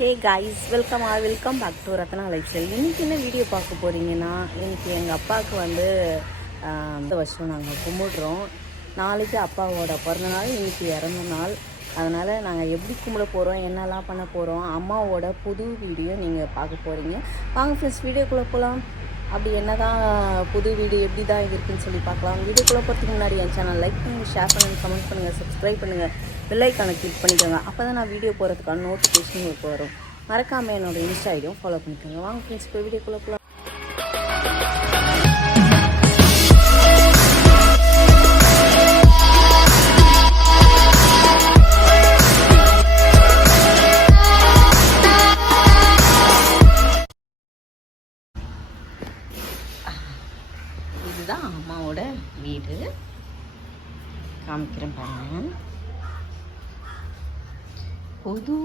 Hey guys, welcome back to Ratna lifestyle. இன்றைக்கி என்ன video பார்க்க போகிறீங்கன்னா, இன்றைக்கி எங்கள் அப்பாவுக்கு வந்து இந்த வருஷம் நாங்கள் கும்பிடுறோம். நாளைக்கு அப்பாவோட பிறந்தநாள், இன்றைக்கி இறந்த நாள். அதனால் நாங்கள் எப்படி கும்பிட போகிறோம், என்னெல்லாம் பண்ண போகிறோம், அம்மாவோட புது வீடியோ நீங்கள் பார்க்க போகிறீங்க. வாங்க ஃப்ரெண்ட்ஸ், வீடியோக்குள்ளே போகலாம். அப்படி என்ன தான் புது வீடியோ எப்படி தான் இருக்குன்னு சொல்லி பார்க்கலாம். வீடியோக்குள்ளே போகிறதுக்கு முன்னாடி என் சேனல் லைக் பண்ணுங்கள், ஷேர் பண்ணுங்கள், கமெண்ட் பண்ணுங்கள், சப்ஸ்கிரைப் பண்ணுங்கள், பெல் ஐக்கானை கிளிக் பண்ணிக்கோங்க. அப்போ தான் நான் வீடியோ போகிறதுக்கான நோட்டிஃபிகேஷன் உங்களுக்கு வரும். மறக்காமல் என்னோடய இன்ஸ்டா ஐடியும் ஃபாலோ பண்ணிக்கோங்க. வாங்க ஃப்ரெண்ட்ஸ், இப்போ வீடியோக்குள்ளே போகலாம். இதுதான் அம்மாவோட வீடு, காமிக்கிறேன் பாருங்க. புது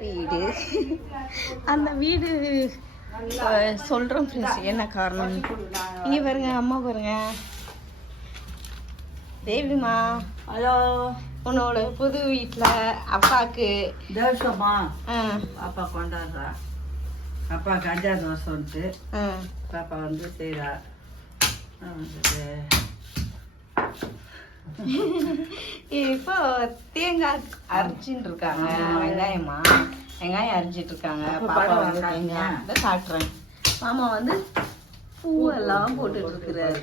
வீடு. அந்த வீடு சொல்கிறோம் ஃப்ரெண்ட்ஸ், என்ன காரணம். இங்கே பாருங்க, அம்மா பாருங்க. தேவிமா, ஹலோ. உன்னோட புது வீட்டில் அப்பாவுக்கு தேவசமா பாப்பா கொண்டாடுறா. அப்பாவுக்கு 5வது வருஷம் வந்துட்டு பாப்பா வந்து செய்கிறா. இப்போ தேங்காய் அரைச்சின்னு இருக்காங்க. வெங்காயம் அரைச்சிட்டு இருக்காங்க. பாப்பா வந்து தேங்காய் காட்டுறேன். மாமா வந்து பூவெல்லாம் போட்டுட்டு இருக்கிறாரு.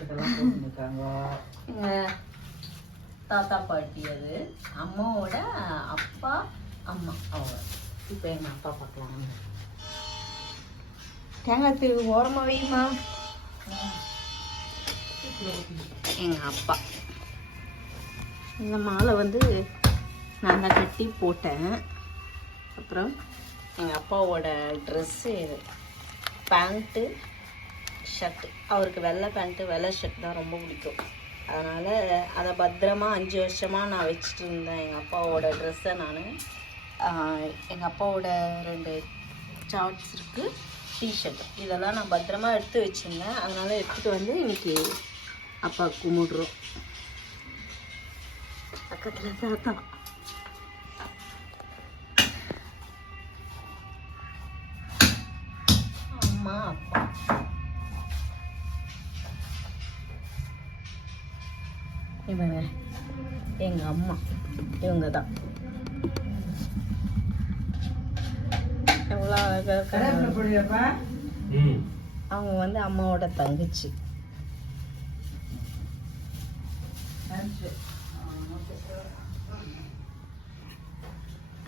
எங்க தாத்தா பாட்டி, அது அம்மாவோட அப்பா அம்மா அவங்க. இப்போ எங்கள் அப்பா பார்க்கலாம். தேங்காய் தீவு ஓரமாக வையுமா. எங்கள் அப்பா இந்த மாலை வந்து நான் தான் கட்டி போட்டேன். அப்புறம் எங்கள் அப்பாவோட ட்ரெஸ்ஸு, பேண்ட்டு, ஷர்ட்டு. அவருக்கு வெள்ளை பேண்ட்டு வெள்ளை ஷர்ட் தான் ரொம்ப பிடிக்கும். அதனால் அதை பத்திரமா 5 வருஷமாக நான் வச்சுட்டு இருந்தேன். எங்கள் அப்பாவோட ட்ரெஸ்ஸை நான் எங்கள் அப்பாவோட 2 ஷார்ட்ஸ் இருக்குது, டிஷர்ட், இதெல்லாம் நான் பத்திரமா எடுத்து வச்சுருந்தேன். அதனால் எடுத்துகிட்டு வந்து இன்றைக்கி அப்பா கும்பிடுறோம். பக்கத்தில் தாத்தா. அம்மா அப்பா. இவங்க எங்கள் அம்மா, இவங்க தான். எவ்வளோ அழகாக இருக்காங்க. அவங்க வந்து அம்மாவோட தங்கச்சி.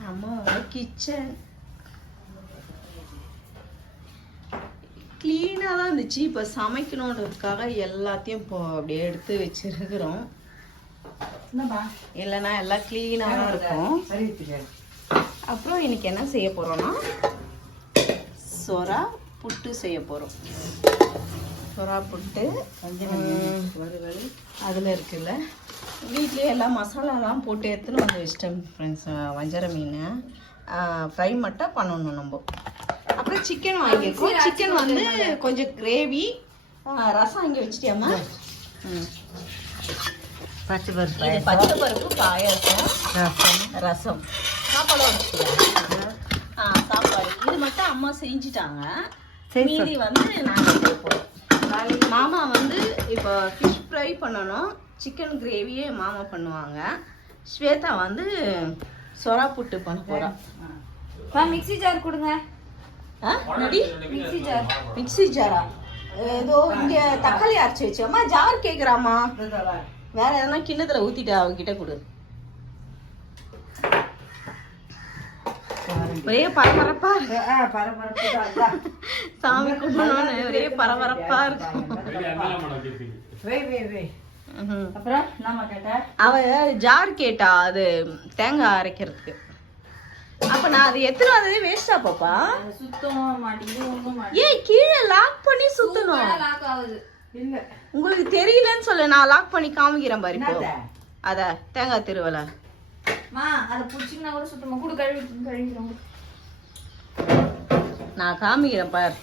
அம்மாவோட கிச்சன் க்ளீனாக தான் இருந்துச்சு. இப்போ சமைக்கணுன்றதுக்காக எல்லாத்தையும் இப்போ அப்படியே எடுத்து வச்சிருக்கிறோம். இல்லைன்னா எல்லாம் க்ளீனாக தான் இருக்கும். அப்புறம் இன்னைக்கு என்ன செய்ய போகிறோன்னா, சொரா புட்டு செய்ய போகிறோம். சொரா புட்டு அதில் இருக்குல்ல, வீட்லேயே எல்லாம் மசாலாலாம் போட்டு எடுத்துன்னு வந்து வச்சிட்டேன் ஃப்ரெண்ட்ஸ். வஞ்சர மீன் ஃப்ரை மட்டும் பண்ணணும் நம்ம. அப்புறம் சிக்கன் வாங்கியிருக்கோம். சிக்கன் வந்து கொஞ்சம் கிரேவி. ரசம் இங்கே வச்சுட்டியாம்மா. பச்சை பருப்பு, இது பச்சை பருப்பு பாயாசம், ரசம், சாப்பாடு வச்சுக்கலாம். சாப்பாடு இது மட்டும் அம்மா செஞ்சுட்டாங்க. மீதி வந்து நாங்கள் செய்ய போகிறோம். மாமா வந்து இப்போ ஃபிஷ் ஃப்ரை பண்ணணும். சிக்கன் கிரேவியே மாமா பண்ணுவாங்க. ஸ்வேதா வந்து சொரா புட்டு பண்ண போகிறோம். மிக்ஸி ஜார் கொடுங்க. மிக்ஸி ஜாரா? ஏதோ இங்கே தக்காளி அரைச்சி வச்சோம்மா. ஜார் கேட்குறாம்மா. வேற எதனா கிண்ணத்துல ஊத்திட்டு அவகிட்ட கொடு. ஒரே பரபரப்பா சாமி கும்பிடணும்னு ஒரே பரபரப்பா இருக்கும். அவ ஜார் கேட்டா, அது தேங்காய் அரைக்கிறதுக்கு. அப்ப நான் அது எத்தனை வந்ததே வேஸ்டா பாப்பா. ஏய், கீழே லாக் பண்ணி சுத்தணும். உங்களுக்கு தெரியலன்னு சொல்லு, நான் லாக் பண்ணி காமிக்கிறேன் பாரு. இப்போ அத தேங்காய் திருவலை நான் காமிக்கிறேன் பாரு.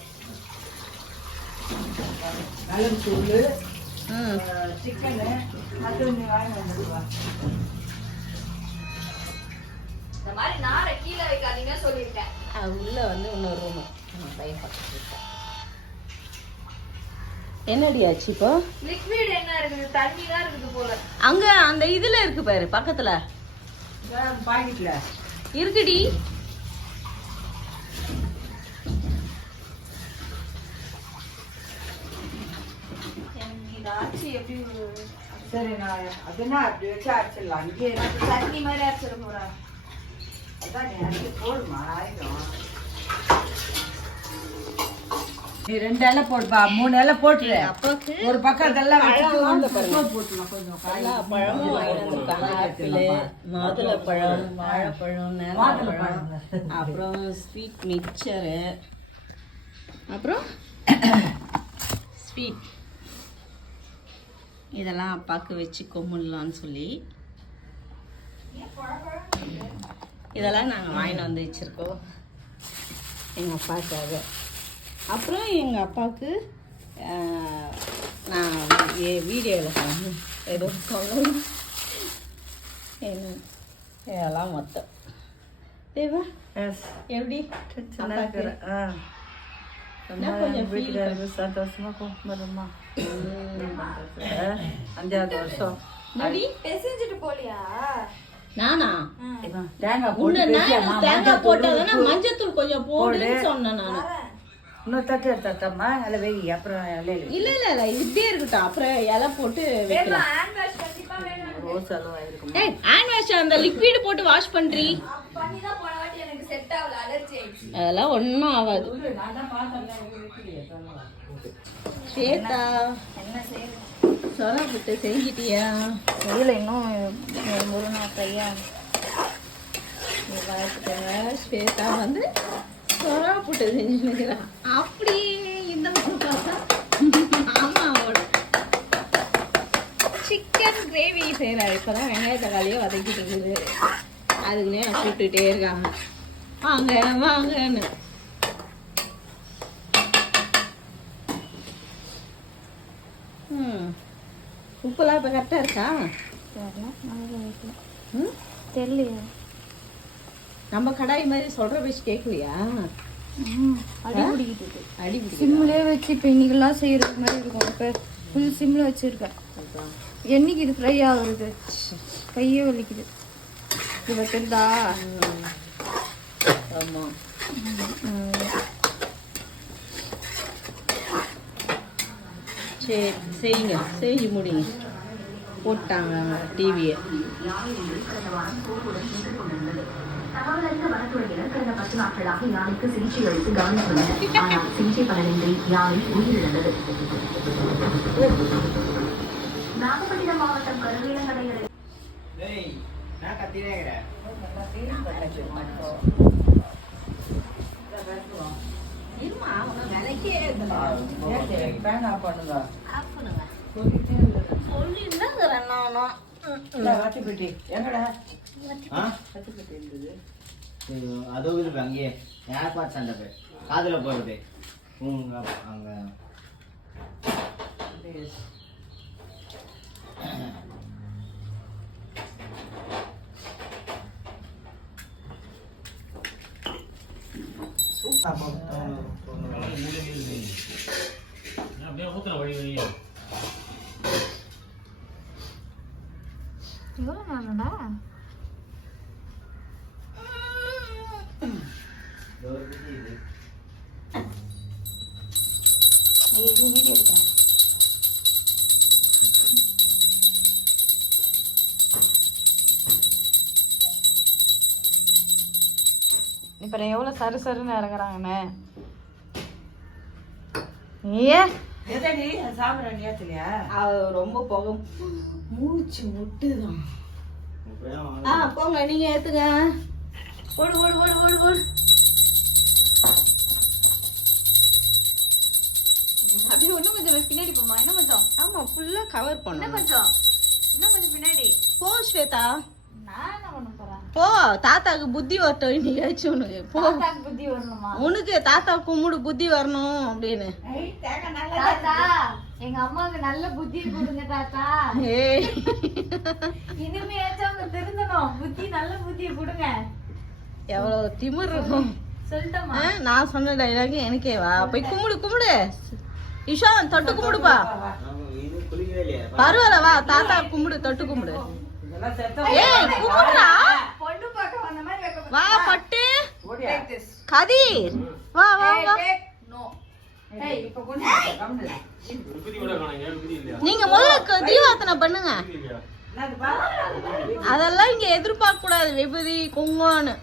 இந்த மாதிரி நாரை கீழே வைக்காதீங்க சொல்லிருக்கேன். உள்ள வந்து இன்னொரு ரூமு பையன் பக்கத்துல இருக்கா. என்னடி ஆச்சு இப்போ? லிக்விட் என்ன இருக்குது? தண்ணி தான் இருக்குது போல. அங்க அந்த இதுல இருக்கு பாரு பக்கத்துல பாக்கெட்ல இருக்குடி. ஆச்சு எப்படி சரி நான் அதுனா அப்படி வச்சு அரைச்சிடலாம். இங்கே தண்ணி மாதிரி அரைச்சிட போறேன். அதான் நீ அரைச்சி போடுமா ஆயிடும். நீ 2 இலை போடுப்பா, 3 இலை போட்டுரு. அப்பாவுக்கு ஒரு பக்கம் இதெல்லாம் வாங்க பாருங்க. போட்டுலாம் கொஞ்சம் எல்லா பழமும் வாங்கிட்டு வந்திருக்காங்க. ஆப்பிள், மாதுளப்பழம், வாழைப்பழம், நேந்திரப்பழம், அப்புறம் ஸ்வீட் மிக்சரு, அப்புறம் ஸ்வீட் இதெல்லாம் அப்பாவுக்கு வச்சு கொம்முடலான்னு சொல்லி இதெல்லாம் நாங்கள் வாங்கிட்டு வந்து வச்சுருக்கோம் எங்கள் அப்பாவுக்காக. அப்புறம் எங்கள் அப்பாவுக்கு நான் வீடியோவில் ஏதோ சொல்லணும் என்ன இதெல்லாம் மொத்தம் தேவா எப்படி கொஞ்சம் feel சந்தோஷமா கும்பிடுமா. 5வது வருஷம் நடி பெசஞ்சிட்டு போலியா? நானா தேங்காய் உன்னை போட்டு நான் தேங்காய் போட்டதானே மஞ்சத்தூள் கொஞ்சம் போடுன்னு சொன்னேன் நான். இன்னும் தட்டு எடுத்தம்மா அதில் வெயி, அப்புறம் இலையில இல்ல இல்ல இல்ல இப்படியே இருக்கட்டும். அப்புறம் இலை போட்டு வைக்கலாம். ஹேண்ட் வாஷ் கண்டிப்பா வேணும். ரோஸ் அளவாயிருக்கும். ஏய் ஹேண்ட் வாஷ் அந்த லிக்விட் போட்டு வாஷ் பண்றீ. பண்ணி தான் போன வாட்டி எனக்கு செட் ஆகல, அலர்ஜி ஆயிடுச்சு. அதெல்லாம் ஒன்றும் ஆகாது. ஸ்வேதா என்ன செய்யுது? சொரா புட்டு செஞ்சிட்டியா? செய்யல இன்னும். முருனா கையா ஸ்வேதா வந்து சொரா புட்டு செஞ்சுருக்கிறான். அப்படியே இந்த பக்கம் பார்த்தா மாமாவோட சிக்கன் கிரேவி செய்கிறாரு. இப்போதான் வெங்காய தக்காளியை வதக்கிட்டு இருக்குது. அதுக்குன்னே கூப்பிட்டுட்டே இருக்காங்க வாங்க வாங்கன்னு. உப்புலாம் இப்போ கரெக்டாக இருக்கா? ம் தெரியலையா? நம்ம கடாய் மாதிரி சொல்கிற பேச்சு கேட்கலையா? அடி பிடிக்கிட்டு அடி பிடிக்குதா? சிம்லேயே வச்சு இப்போ இன்னைக்கெல்லாம் செய்யறது மாதிரி இருக்கும். இப்போ ஃபுல் சிம்மில் வச்சுருக்கேன். என்னைக்கு இது ஃப்ரை ஆகுறது? கையே வலிக்குது. இது தெரியுதா? ஆமாம் சரி செய்யுங்க, செஞ்சு முடிங்க. போட்டாங்க டிவியை. தகவலறிந்த வனத்துறையினர் கடந்த 10 நாட்களாக யானைக்கு சிகிச்சை அளித்து கவனித்துள்ளனர். ஆனால் சிகிச்சை பலனின்றி யானை உயிரிழந்தது. நாகப்பட்டினம் மாவட்டம் கருவேலங்கடை இருமா அவங்க விலைக்கே தேங்காய் பண்ணுங்க. சொல்லியிருந்தாங்கிறேன் நானும். வட்டிப்பட்டி எங்கடா? வட்டிப்பட்டி அதுவும் இருக்கு அங்கேயே ஏர்பாட் சண்டை போய் காதில் போகிறது அங்கே எவ்வளோ நாளடா? இது வீடியோ எடுக்கிறேன். இப்போ எவ்வளோ சரு சருன்னு இறங்குறாங்கண்ணே. ஏ எதடி சாப்பிட்ற நேரத்துலையா? அது ரொம்ப புகை மூச்சு முட்டுதான். போங்க நீங்க ஏத்துங்க. ஓடு ஓடு ஓடு ஓடு ஓடு. அப்படியே இன்னும் கொஞ்சம் பின்னாடி போமா. இன்னும் கொஞ்சம். ஆமா ஃபுல்லா கவர் பண்ணு. இன்னும் கொஞ்சம். இன்னும் கொஞ்சம் பின்னாடி. போ ஸ்வேதா. நான் என்ன பண்ண போறேன்? போ தாத்தாக்கு புத்தி வரட்டும் இன்னைக்காச்சும் உனக்கு. போ தாத்தாக்கு புத்தி வரணுமா? உனக்கு தாத்தா கும்பிடு புத்தி வரணும் அப்படின்னு. தாத்தா எங்க அம்மாவுக்கு நல்ல புத்தி கொடுங்க தாத்தா. ஏய் இனிமேயாச்சும் அவங்க திருந்தணும். புத்தி நல்ல புத்தியை கொடுங்க. எவ்வளவு திமிர் இருக்கும். சொல்லிட்டோமா? நான் சொன்ன டைலாக் எனக்கே வா. போய் கும்பிடு. இஷான் தொட்டு கும்பிடுப்பா. இது குளிக்கவே இல்லையா? பரவாயில்ல வா, தாத்தா கும்பிடு, தொட்டு கும்பிடு. ஏய் கும்பிடுடா. பொண்ணு பார்க்க வந்த மாதிரி வைக்க வா பட்டு. ஓடியா கதிர் வா. நோ ஏய் இப்ப கொஞ்சம் கம்முனு நீங்க முதல்ல தீபார்த்தனை பண்ணுங்க. என்னது பா அதெல்லாம் இங்க எதிர்பார்க்க கூடாது. விபூதி குங்குமம்னு.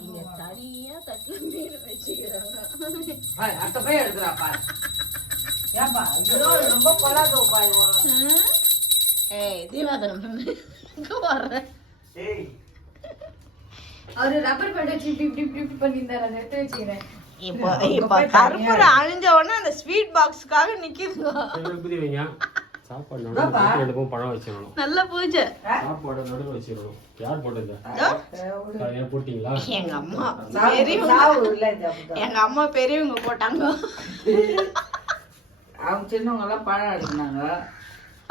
இங்க தனியா தட்டுல மீன் வச்சுக்கிறாங்க. பாரு அத்த போய் எடுக்கறா பாரு ஏன்பா இதோ ரொம்ப கொலாதோ பாய் ஏய் தீபார்த்தனை பண்ணு. இங்க வர்ற. ஏய் அவரு ரப்பர் பேண்ட் வச்சு இப்படி பண்ணியிருந்தாரு. அதை எடுத்து வச்சுக்கிறேன். இப்ப கருப்பூர அழிஞ்ச உடனே அந்த ஸ்வீட் பாக்ஸ்க்காக நிக்குதுங்க. சாப்பாடு நடுவில் எடுப்போம், பழம் வச்சிடணும். நல்ல பூஜை. சாப்பாடு நடுவில் வச்சிடணும். யார் போட்டது? ஏன் போட்டீங்களா? எங்க அம்மா சாவு இல்ல இது அப்படிதான். எங்க அம்மா பெரியவங்க போட்டாங்க. அவங்க சின்னவங்க எல்லாம் பழம் எடுக்குனாங்க.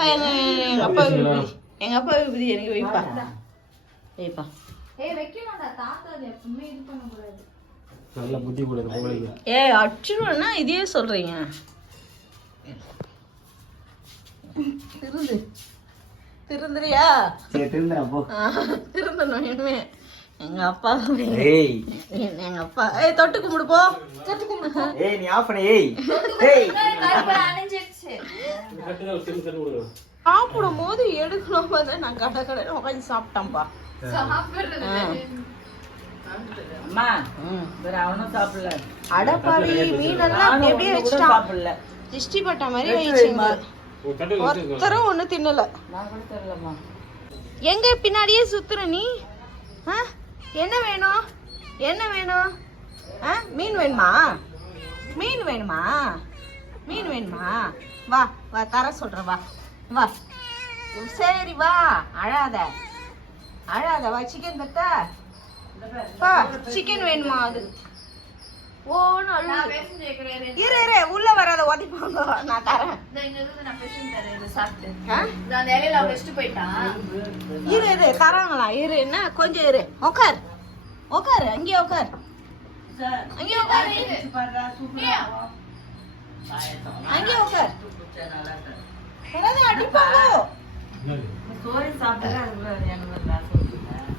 எங்க அப்பா விபூதி. எங்க அப்பா விபூதி எனக்கு வைப்பா. வைப்பா. ஏய் வைக்கணும்டா, தாத்தா அது எப்பவுமே இது பண்ணக்கூடாது. நல்ல புத்தி கொடுது பொங்கலுக்கு. ஏய் அச்சுனா இதே சொல்றீங்க. திருந்துறியா? சரி திருந்துறா போ. திருந்தணும் இனிமே. எங்க அப்பா ஏய் எங்க அப்பா தொட்டு கும்பிடு போ. தொட்டு கும்பிடு. ஏய் நீ ஆஃப் பண்ணு. ஏய் ஏய் அணிஞ்சிருச்சு. கட்டுதான் ஒரு சின்ன தட்டு கொடுங்க. சாப்பிடும் போது எடுக்கணும் போது நான் கடை உட்காந்து சாப்பிட்டேன்ப்பா. சாப்பிடுறது அம்மா வேற அவனும் சாப்பிடல. அடப்பாவி மீனெல்லாம் எப்படியே கூட வச்சுட்டான். சாப்பிடல. திஷ்டி பட்ட மாதிரி வச்சுங்க. ஒரு தட்டு வச்சிருக்கோம். ஒருத்தரும் ஒண்ணு தின்னல. நான் கூட தெரியலம்மா. எங்க பின்னாடியே சுத்துற நீ? என்ன வேணும்? என்ன வேணும்? மீன் வேணுமா? மீன் வேணுமா? மீன் வேணுமா? வா வா தர சொல்ற வா வா. சரி வா, அழாத வா. சிக்கன் தட்ட வா. சிக்கன் வேணுமா? அது ஓன்னு அழுது. இரு உள்ள வராத, உதைப்பாங்க. நான் தரேன். இரு தராங்களா? இரு என்ன கொஞ்சம் இரு. உட்கார் அங்கே உட்கார். அங்கே உட்கார். அங்கே உட்கார். ஏதாவது அடிப்பாங்க. சோறு சாப்பிட்டா அதுக்குள்ள எனக்கு நான் சொல்றேன்.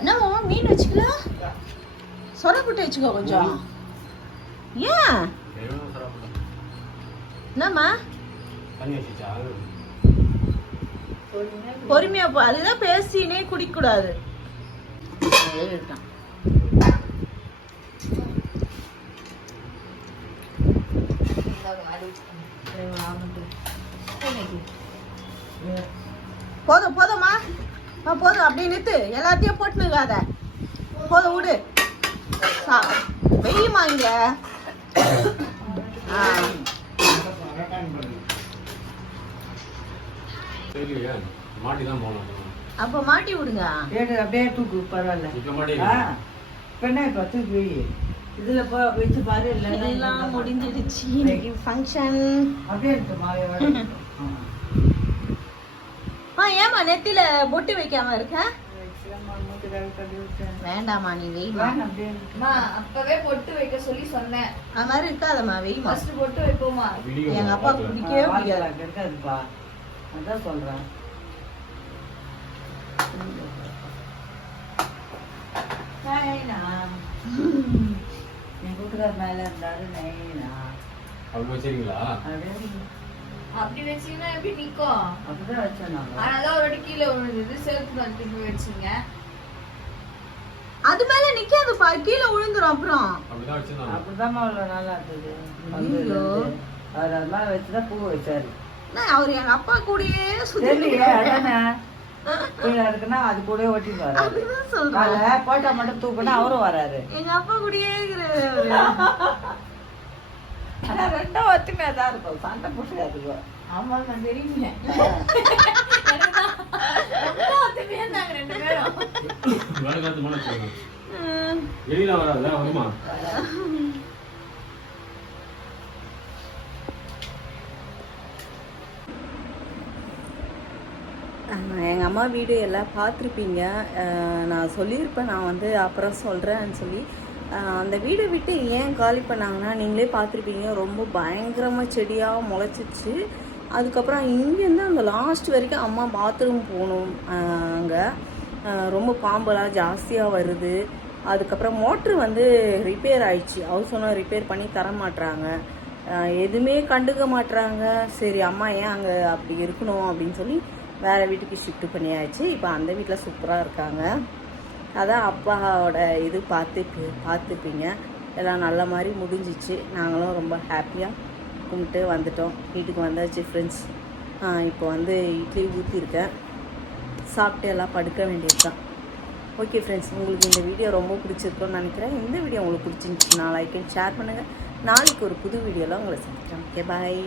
என்னம்மா மீன் வச்சுக்கலாம்? சொரக்குட்டை வச்சுக்கோ கொஞ்சம். ஏன் என்னம்மா தண்ணி வச்சுச்சா? பொறுமையா போ. அதுதான் பேசினே குடிக்க கூடாது. போதுமா போதும். அப்படியே நிறுத்து. எல்லாத்தையும் போட்டுனுக்காத. போதும் விடு. வெய்யுமா இங்க? தெரியலையா? மாட்டிதான் போகணும். அப்ப மாட்டி விடுங்க. அப்படியே தூக்கு பரவாயில்ல. இப்ப மாட்டி பெண்ணை பத்து போய் இதுல வச்சு பாரு. இதெல்லாம் முடிஞ்சிடுச்சு. இன்னைக்கு ஃபங்க்ஷன். அப்படியே இருக்கு மாலையோட. ஏமா நெத்தில பொட்டு வைக்காம இருக்க? வேண்டாமா நீ வெய்மா. அப்பவே பொட்டு வைக்க சொல்லி சொன்னேன். அது மாதிரி இருக்காதம்மா வெய்மா. ஃபர்ஸ்ட் பொட்டு வைப்போமா? எங்க அப்பா பிடிக்கவே பிடிக்காது. இருக்காதுப்பா, அதான் சொல்றேன். என் கூட்டுக்கார் மேல இருந்தாரு நைனா. அப்படி வச்சிருக்கீங்களா? அப்படி வச்சீங்கன்னா எப்படி நிக்கும்? அப்படிதான் வச்சேன் நான். ஆனாதான் ஒரு கீழே விழுந்தது. செருப்பு தான் திருப்பி வச்சீங்க. அது மேல நிக்காதுப்பா, கீழே விழுந்துரும். அப்புறம் அப்படிதான் வச்சிருந்தாங்க. அப்படிதான் அவ்வளவு நல்லா இருந்தது. அவர் அது மாதிரி வச்சுதான் பூ வச்சாரு. அவரு எங்க அப்பா கூடயே தெரியலையே அதானே கீழே இருக்குன்னா அது கூட ஒட்டி வராரு. சொல்றேன். போட்டா மட்டும் தூக்குனா அவரும் வராரு. எங்க அப்பா கூடயே இருக்கிறாரு. ஆனா ரெண்டும் ஒத்துமையா தான் இருக்கும், சண்டை போட்டுக்காதுக்கும். ஆமா நான் தெரியுங்க. ஒத்துமையா இருந்தாங்க 2 பேரும். வேலை காத்து மன சொல்லுங்க. வெளியில வராதா வருமா? எங்கள் அம்மா வீடியோ எல்லாம் பார்த்துருப்பீங்க. நான் சொல்லியிருப்பேன், நான் வந்து அப்புறம் சொல்கிறேன்னு சொல்லி. அந்த வீடை விட்டு ஏன் காலி பண்ணாங்கன்னா நீங்களே பார்த்துருப்பீங்க, ரொம்ப பயங்கரமாக செடியாக முளைச்சிச்சு. அதுக்கப்புறம் இங்கேருந்து அந்த லாஸ்ட் வரைக்கும் அம்மா பாத்ரூம் போகணும். அங்கே ரொம்ப பாம்பெல்லாம் ஜாஸ்தியாக வருது. அதுக்கப்புறம் மோட்ரு வந்து ரிப்பேர் ஆயிடுச்சு. ஹவுஸ் ஓனர் ரிப்பேர் பண்ணி தர மாட்டுறாங்க, எதுவுமே கண்டுக்க மாட்டுறாங்க. சரி அம்மா ஏன் அங்கே அப்படி இருக்கணும் அப்படின்னு சொல்லி வேறு வீட்டுக்கு ஷிஃப்ட் பண்ணியாச்சு. இப்போ அந்த வீட்டில் சூப்பராக இருக்காங்க. அதான் அப்பாவோட இது பார்த்துப்பீங்க. எல்லாம் நல்ல மாதிரி முடிஞ்சிச்சு. நாங்களும் ரொம்ப ஹாப்பியாக கும்பிட்டு வந்துட்டோம். வீட்டுக்கு வந்தாச்சு ஃப்ரெண்ட்ஸ். இப்போ வந்து இட்லி ஊற்றிருக்கேன், சாப்பிட்டு எல்லாம் படுக்க வேண்டியது தான். ஓகே ஃப்ரெண்ட்ஸ், உங்களுக்கு இந்த வீடியோ ரொம்ப பிடிச்சிருக்குன்னு நினைக்கிறேன். இந்த வீடியோ உங்களுக்கு பிடிச்சிருந்துச்சுன்னா லைக் அண்ட் ஷேர் பண்ணுங்கள். நாளைக்கு ஒரு புது வீடியோவில் உங்களை சந்திக்கிறேன். Okay bye.